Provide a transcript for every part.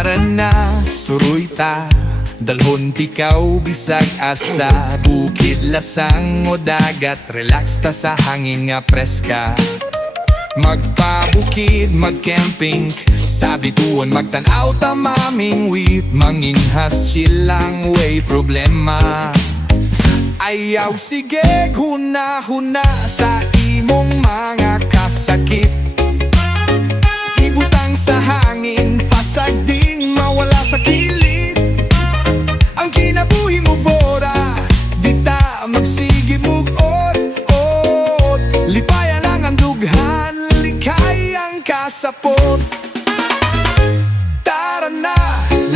Tara na, suruy ta, dalhon tikaw bisag asa, bukid lasang o dagat, relax ta sa hangin nga preska. Magpabukid, magcamping, sa bituon magtanaw ta maming wit, manginghas chill lang, way problema. Ayaw sige, huna-huna sa imong mga kasakit, ibutang sa hangin, pasag ding mawala sa kilid. Ang kinabuhi mo bora, di ta magsige mug-ot-ot, lipaya lang ang dughan, likay ang kasapot. Tara na,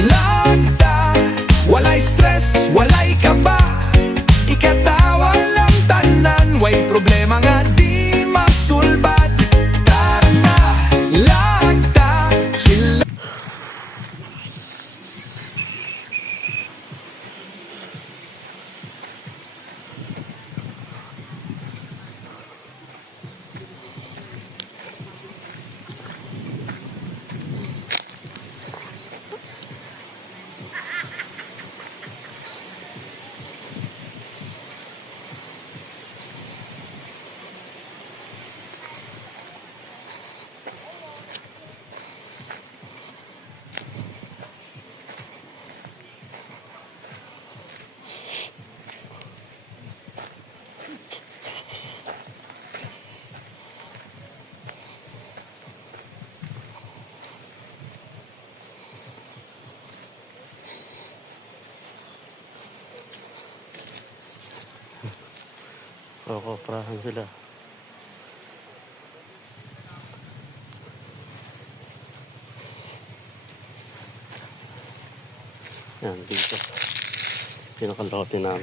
lagta, walay stress, walay kaba, ikatawa lang tanan, way problema nga di masulbat. Tara na, lagta, chill. Koprahan sila. Yan, dito. Pinakalote namin.